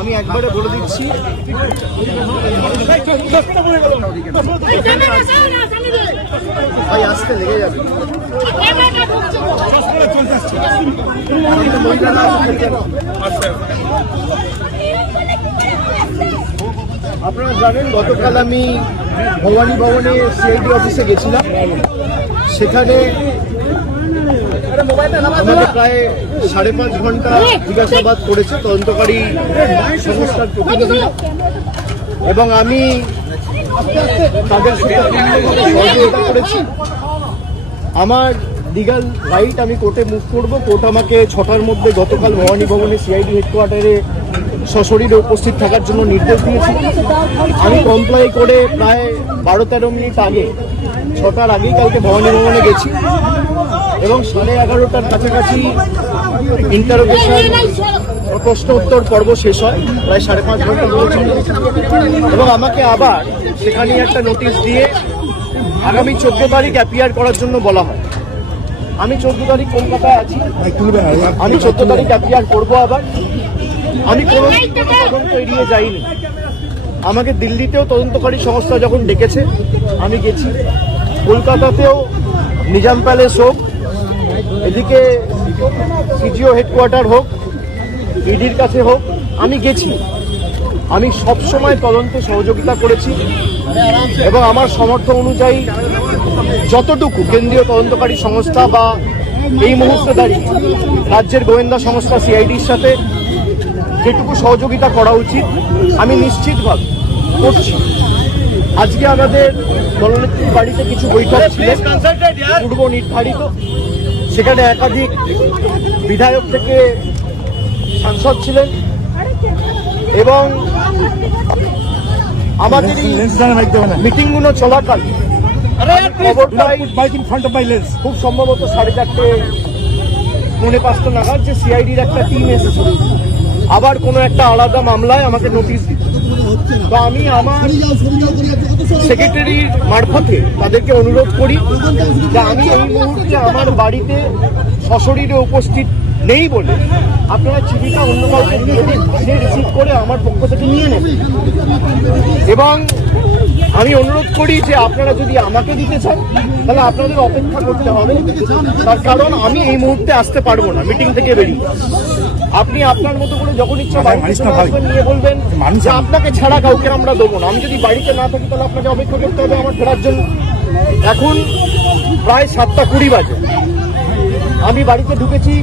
আমি একবারে বলে দিচ্ছি, ভাই আসতে লেগে যাবে। আপনারা জানেন গতকাল আমি ভবানী ভবনে সিআইডি অফিসে গেছিলাম। সেখানে আমাকে প্রায় 5.5 ঘন্টা জিজ্ঞাসাবাদ করেছে তদন্তকারী সংস্থার প্রতিনিধি, এবং আমি তাদের সাথে সহযোগিতা করেছি। আমার লিগাল রাইট, আমি কোর্টে মুভ করব। কোর্ট আমাকে 6টার মধ্যে গতকাল ভবানী ভবনে সিআইডি হেডকোয়ার্টারে সশরীরে উপস্থিত থাকার জন্য নির্দেশ দিয়েছি। আমি কমপ্লাই করে প্রায় 12-13 মিনিট আগে, 6টার আগেই কালকে ভবানী ভবনে গেছি, এবং 11:30টার কাছাকাছি ইন্টারোগেশন প্রশ্ন উত্তর পর্ব শেষ হয়, প্রায় 5.5 ঘন্টা ধরে চলে। এবং আমাকে আবার সেখানে একটা নোটিশ দিয়ে আগামী 14 তারিখ অ্যাপিয়ার করার জন্য বলা হয়। আমি 14 তারিখ কলকাতায় আছি, আমি 14 তারিখ অ্যাপিয়ার করবো আবার। আমি কোনো তদন্ত এড়িয়ে যাইনি। আমাকে দিল্লিতেও তদন্তকারী সংস্থা যখন ডেকেছে আমি গেছি, কলকাতাতেও নিজাম প্যালেস হোক, এদিকে সিজিও হেডকোয়ার্টার হোক, ইডির কাছে হোক, আমি গেছি। আমি সবসময় তদন্তে সহযোগিতা করেছি, এবং আমার সামর্থ্য অনুযায়ী যতটুকু কেন্দ্রীয় তদন্তকারী সংস্থা বা এই মুহূর্তে দাঁড়িয়ে রাজ্যের গোয়েন্দা সংস্থা সিআইডির সাথে যেটুকু সহযোগিতা করা উচিত আমি নিশ্চিতভাবে করছি। আজকে আমাদের দলনেত্রীর বাড়িতে কিছু বৈঠক ছিল পূর্ব নির্ধারিত, সেখানে একাধিক বিধায়ক থেকে সাংসদ ছিলেন, এবং আমাদের মিটিংগুলো চলাকাল খুব সম্ভবত 4:30 নাগাদ যে সিআইডির একটা টিম এসেছিল আবার কোনো একটা আলাদা মামলায় আমাকে নোটিশ দিত। তো আমি আমার সেক্রেটারির মারফতে তাদেরকে অনুরোধ করি যে আমি এই মুহূর্তে আমার বাড়িতে সশরীরে উপস্থিত নেই বলে আপনারা চিঠিটা অন্য কাউকে দিয়ে রিসিভ করে আমার পক্ষ থেকে নিয়ে নেন। এবং আমি অনুরোধ করি যে আপনারা যদি আমাকে দিতে চান তাহলে আপনাদের অপেক্ষা করতে হবে, তার কারণ আমি এই মুহূর্তে আসতে পারবো না মিটিং থেকে বেরিয়ে। আপনি আপনার মতো করে যখন ইচ্ছা বাড়িতে নিয়ে বলবেন যে আপনাকে ছাড়া কাউকে আমরা দেবো না। আমি যদি বাড়িতে না থাকি তাহলে আপনাকে অপেক্ষা করতে হবে আমার ফেরার জন্য। এখন প্রায় 7:20 বাজে, আমি বাড়িতে ঢুকেছি,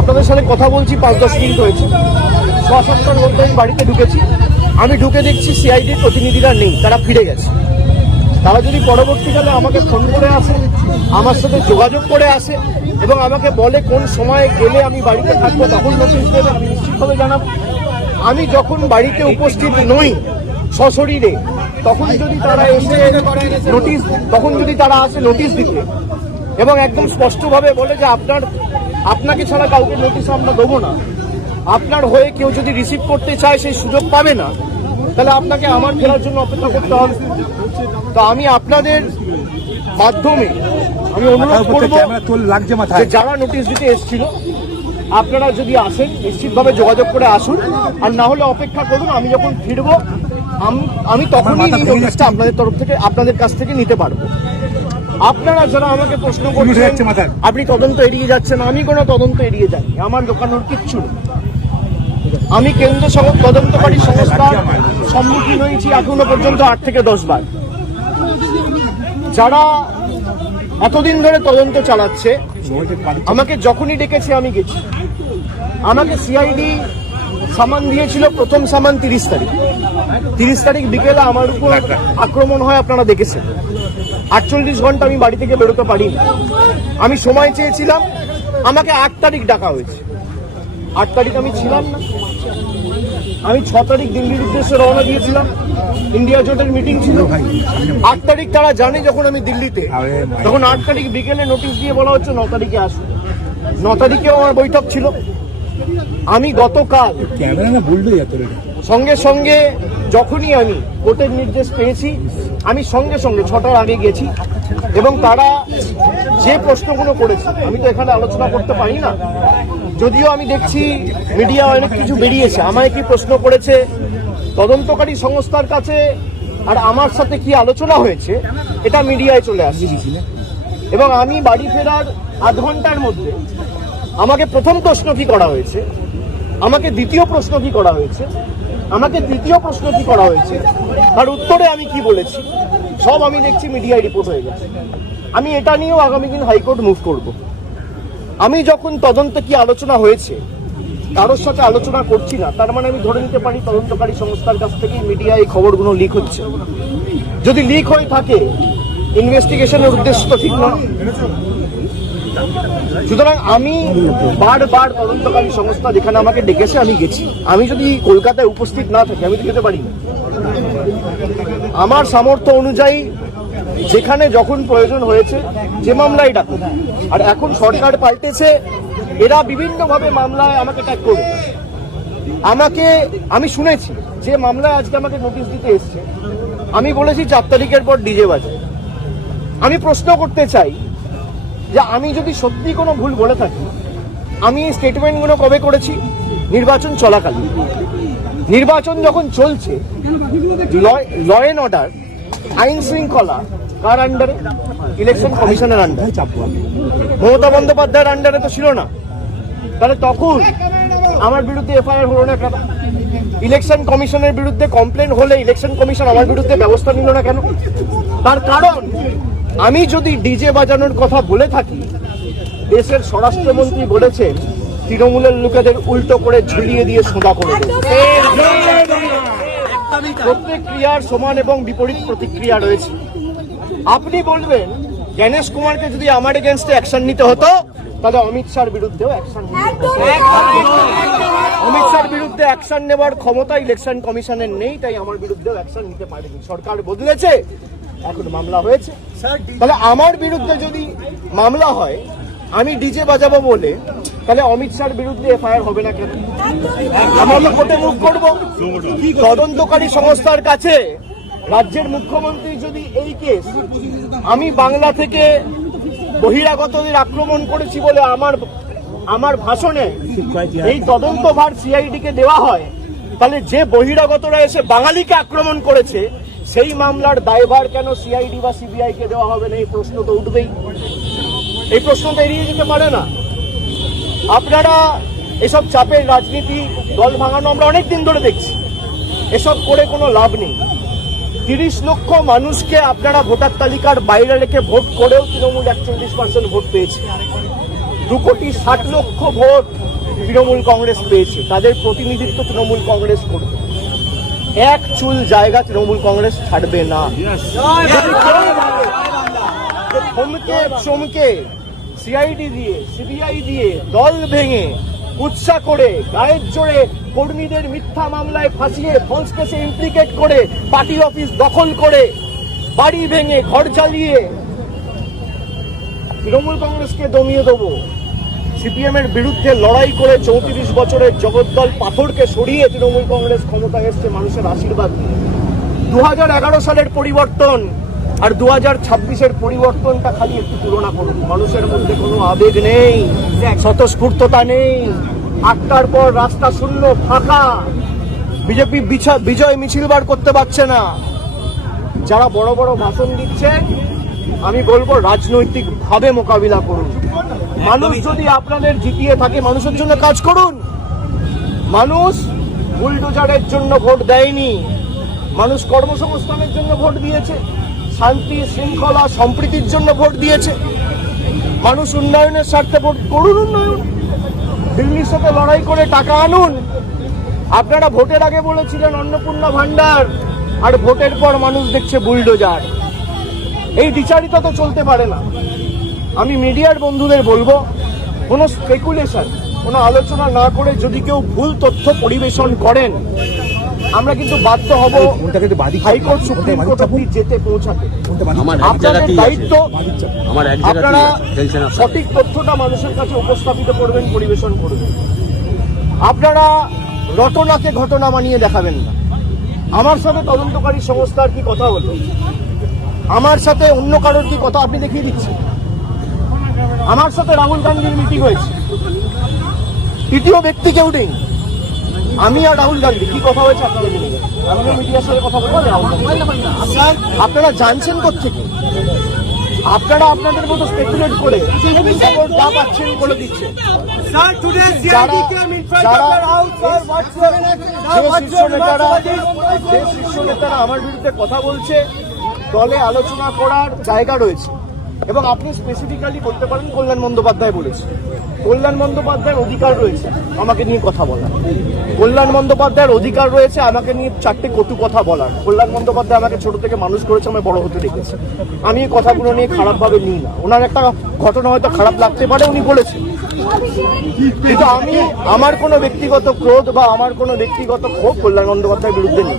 আপনাদের সাথে কথা বলছি 5-10 মিনিট হয়েছে। 6-7টার মধ্যে আমি বাড়িতে ঢুকেছি। আমি ঢুকে দেখছি সিআইডির প্রতিনিধিরা নেই, তারা ফিরে গেছে। তারা যদি পরবর্তীকালে আমাকে ফোন করে আসে, আমার সাথে যোগাযোগ করে আসে এবং আমাকে বলে কোন সময়ে গেলে আমি বাড়িতে থাকবো, তখন নোটিশ দেবে, আমি নিশ্চিতভাবে জানাবো। আমি যখন বাড়িতে উপস্থিত নই সশরীরে, তখন যদি তারা এসে নোটিশ, তখন যদি তারা আসে নোটিশ দিতে এবং একদম স্পষ্টভাবে বলে যে আপনাকে ছাড়া কাউকে নোটিশ আমরা দেবো না, আপনার হয়ে কেউ যদি রিসিভ করতে চায় সেই সুযোগ পাবে না, তাহলে আপনাকে আমার ফেরার জন্য অপেক্ষা করতে হবে। তো আমি আপনাদের মাধ্যমে আমি অনুরোধ করব যে যারা নোটিশ দিতে এসেছিল আপনারা যদি আসেন নিশ্চিতভাবে যোগাযোগ করে আসুন, আর না হলে অপেক্ষা করুন। আমি যখন ফিরবো আমি তখনই এই নোটিশটা আপনাদের তরফ থেকে, আপনাদের কাছ থেকে নিতে পারবো। আপনারা যারা আমাকে প্রশ্ন করছেন আপনি তদন্ত এড়িয়ে যাচ্ছেন, আমি কোনো তদন্ত এড়িয়ে যাই, আমার দোকানোর কিচ্ছু নেই। আমি কেন্দ্র তদন্তকারী সংস্থার সম্মুখীন হয়েছি এখনো পর্যন্ত 8 থেকে 10 বার। যারা এতদিন ধরে তদন্ত চালাচ্ছে আমাকে যখনই ডেকেছে আমি গেছি। আমাকে সিআইডি সামান দিয়েছিল, প্রথম সামান 30 তারিখ। 30 তারিখ বিকেলে আমার উপর আক্রমণ হয়, আপনারা দেখেছেন। 48 ঘন্টা আমি বাড়ি থেকে বেরোতে পারিনি। আমি সময় চেয়েছিলাম, আমাকে 8 তারিখ ডাকা হয়েছে। 8 তারিখ আমি ছিলাম না। আমি 6 তারিখ দিল্লির উদ্দেশ্যে রওনা দিয়েছিলাম, ইন্ডিয়া জোটের মিটিং ছিল। 8 তারিখ তারা জানে যখন আমি দিল্লিতে, তখন 8 তারিখ বিকেলে নোটিশ দিয়ে বলা হচ্ছে 9 তারিখে আসুন। 9 তারিখেও আমার বৈঠক ছিল। আমি গতকাল সঙ্গে সঙ্গে যখনই আমি কোর্টের নির্দেশ পেয়েছি আমি সঙ্গে সঙ্গে 6টার আগে গেছি, এবং তারা যে প্রশ্নগুলো করেছে আমি তো এখানে আলোচনা করতে পারি না, যদিও আমি দেখছি মিডিয়া অনেক কিছু বেরিয়েছে, আমায় কি প্রশ্ন করেছে তদন্তকারী সংস্থার কাছে আর আমার সাথে কি আলোচনা হয়েছে এটা মিডিয়ায় চলে আসছে। এবং আমি বাড়ি ফেরার আধ ঘন্টার মধ্যে আমাকে প্রথম প্রশ্ন কি করা হয়েছে, আমাকে দ্বিতীয় প্রশ্ন কি করা হয়েছে, আমাকে তৃতীয় প্রশ্ন কি করা হয়েছে, তার উত্তরে আমি কি বলেছি সব আমি দেখছি মিডিয়ায় রিপোর্ট হয়ে গেছে। আমি এটা নিয়েও আগামী দিন হাইকোর্ট মুভ করব। আমি যখন তদন্তে কি আলোচনা হয়েছে কারোর সাথে আলোচনা করছি না, তার মানে আমি ধরে নিতে পারি তদন্তকারী সংস্থার কাছ থেকেই মিডিয়ায় এই খবরগুলো লিক হচ্ছে। যদি লিক হয়ে থাকে ইনভেস্টিগেশনের উদ্দেশ্য তো ঠিক নয়। সুতরাং আমি বারবার তদন্তকারী সংস্থা যেখানে আমাকে ডেকেছে আমি গেছি। আমি যদি কলকাতায় উপস্থিত না থাকি আমি তো যেতে পারি না। আমার সামর্থ্য অনুযায়ী যেখানে যখন প্রয়োজন হয়েছে যে মামলায় ডাকুন। আর এখন সরকার পাল্টেছে, এরা বিভিন্নভাবে মামলায় আমাকে ট্যাগ করবে। আমি শুনেছি যে মামলায় আজকে আমাকে নোটিশ দিতে এসছে, আমি বলেছি 4 তারিখের পর ডিজে বাজে। আমি প্রশ্ন করতে চাই যে আমি যদি সত্যি কোনো ভুল বলে থাকি, আমি এই স্টেটমেন্টগুলো কবে করেছি? নির্বাচন চলাকালীন। নির্বাচন যখন চলছে, ল অ্যান্ড অর্ডার, আইন শৃঙ্খলা কার আন্ডারে? ইলেকশন কমিশনের আন্ডারে। মমতা বন্দ্যোপাধ্যায়ের আন্ডারে তো ছিল না। তাহলে তখন আমার বিরুদ্ধে এফআইআর হলো না কেন? ইলেকশন কমিশনের বিরুদ্ধে কমপ্লেন হলে ইলেকশন কমিশন আমার বিরুদ্ধে ব্যবস্থা নিল না কেন? তার কারণ আমি যদি ডিজে বাজানোর কথা বলে থাকি, দেশের স্বরাষ্ট্রমন্ত্রী বলেছেন তৃণমূলের লোকেদের উল্টো করে ঝুলিয়ে দিয়ে সোজা করে দেবে। প্রত্যেক ক্রিয়ার সমান এবং বিপরীত প্রতিক্রিয়া রয়েছে। আপনি বলবেন জ্ঞানেশ কুমারকে যদি আমার এগেনস্টে অ্যাকশন নিতে হতো তাহলে অমিত শাহর বিরুদ্ধেও অ্যাকশন নিতে হতো। অমিত শাহর বিরুদ্ধে অ্যাকশন নেওয়ার ক্ষমতা ইলেকশন কমিশনের নেই, তাই আমার বিরুদ্ধেও অ্যাকশন নিতে পারেনি। সরকার বদলেছে, এখন মামলা হয়েছে। তাহলে আমার বিরুদ্ধে যদি মামলা হয় আমি ডিজে বাজাবো বলে, তাহলে অমিত শাহর বিরুদ্ধে এফআইআর হবে না কেন? আমরা কোর্টে মুভ করব। তদন্তকারী সংস্থার কাছে রাজ্যের মুখ্যমন্ত্রী যদি এই কেস আমি বাংলা থেকে বহিরাগতদের আক্রমণ করেছি বলে আমার ভাষণে এই তদন্তভার সিআইডি কে দেওয়া হয়, তাহলে যে বহিরাগতরা এসে বাঙালিকে আক্রমণ করেছে সেই মামলার দায়ভার কেন সিআইডি বা সিবিআই কে দেওয়া হবে না? এই প্রশ্ন তো উঠবেই। এই প্রশ্ন তো এড়িয়ে যেতে পারে না। আপনারা এসব চাপের রাজনীতি, দল ভাঙানো আমরা অনেকদিন ধরে দেখছি। এসব করে কোনো লাভ নেই। 30 লক্ষ মানুষকে আপনারা ভোটার তালিকার বাইরে রেখে ভোট করেও তৃণমূল 41% ভোট পেয়েছে। 2,60,00,000 ভোট তৃণমূল কংগ্রেস পেয়েছে। তাদের প্রতিনিধিত্ব তৃণমূল কংগ্রেস করবে। এক চুল জায়গা তৃণমূল কংগ্রেস ছাড়বে না। থমকে চমকে সিআইডি দিয়ে, সিবিআই দিয়ে, দল ভেঙে, উৎসাহ করে, গায়ের জোরে কর্মীদের মিথ্যা মামলায় ফাঁসিয়ে ফলস কেসে ইমপ্লিকেট করে, পার্টি অফিস দখল করে, বাড়ি ভেঙে, ঘর জ্বালিয়ে তৃণমূল কংগ্রেসকে দমিয়ে দেবো। সিপিএম এর বিরুদ্ধে লড়াই করে 34 বছরের জগদ্দল পাথরকে সরিয়ে তৃণমূল কংগ্রেস ক্ষমতায় এসছে মানুষের আশীর্বাদ। 2011 সালের পরিবর্তন আর 2026-এর পরিবর্তনটা খালি একটু তুলনা করুন। মানুষের মধ্যে কোনো আবেগ নেই, স্বতঃস্ফূর্ততা নেই। 8টার পর রাস্তা শূন্য, ফাঁকা। বিজেপি বিজয় মিছিল বার করতে পারছে না। যারা বড় বড় ভাষণ দিচ্ছেন, আমি বলবো রাজনৈতিক ভাবে মোকাবিলা করুন। মানুষ যদি আপনাদের জিতিয়ে থাকে, মানুষের জন্য কাজ করুন। মানুষ বুলডোজারের জন্য ভোট দেয়নি, মানুষ কর্মসংস্থানের জন্য ভোট দিয়েছে, শান্তি শৃঙ্খলা সম্প্রীতির জন্য ভোট দিয়েছে। মানুষ উন্নয়নের স্বার্থে ভোট করুন। উন্নয়ন, দিল্লির সাথে লড়াই করে টাকা আনুন। আপনারা ভোটের আগে বলেছিলেন অন্নপূর্ণা ভান্ডার, আর ভোটের পর মানুষ দেখছে বুলডোজার। এই দ্বিচারিতা তো চলতে পারে না। আমি মিডিয়ার বন্ধুদের বলবো, কোনো স্পেকুলেশন, কোনো আলোচনা না করে যদি কেউ ভুল তথ্য পরিবেশন করেন, আমরা কিন্তু বাধ্য হব হাইকোর্ট, সুপ্রিম কোর্ট অবধি যেতে পৌঁছাতে। আপনাদের দায়িত্ব, আপনারা সঠিক তথ্যটা মানুষের কাছে উপস্থাপিত করবেন, পরিবেশন করবেন। আপনারা রটনাকে ঘটনা বানিয়ে দেখাবেন না। আমার সাথে তদন্তকারী সংস্থার কি কথা হলো, আমার সাথে অন্য কারোর কি কথা আপনি দেখিয়ে দিচ্ছেন। আমার সাথে রাহুল গান্ধীর মিটিং হয়েছে, তৃতীয় ব্যক্তি কেউ নেই। আমি আর রাহুল গান্ধী কি কথা হয়েছে আপনারা জেনে গেছেন। আমিও মিডিয়ার সাথে কথা বলবো না। আপনারা জানছেন কোত্থেকে? আপনারা আপনাদের মতো স্পেকুলেট করে খবর যা পাচ্ছেন বলে দিচ্ছেন। যে শীর্ষ নেতারা আমার বিরুদ্ধে কথা বলছে, দলে আলোচনা করার জায়গা রয়েছে, এবং আপনি স্পেসিফিক্যালি বলতে পারেন কল্যাণ বন্দ্যোপাধ্যায় বলেছে। কল্যাণ বন্দ্যোপাধ্যায়ের অধিকার রয়েছে আমাকে নিয়ে কথা বলার। কল্যাণ বন্দ্যোপাধ্যায়ের অধিকার রয়েছে আমাকে নিয়ে 4টে কটু কথা বলার। কল্যাণ বন্দ্যোপাধ্যায় আমাকে ছোট থেকে মানুষ করেছে, আমি বড় হতে দেখেছি। আমি এই কথাগুলো নিয়ে খারাপভাবে নিই না। ওনার একটা ঘটনা হয়তো খারাপ লাগতে পারে, উনি বলেছেন, কিন্তু আমি আমার কোনো ব্যক্তিগত ক্রোধ বা আমার কোনো ব্যক্তিগত ক্ষোভ কল্যাণ বন্দ্যোপাধ্যায়ের বিরুদ্ধে নেই।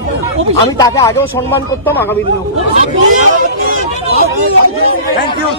আমি তাকে আগেও সম্মান করতাম, আগামী দিনেও। Thank you.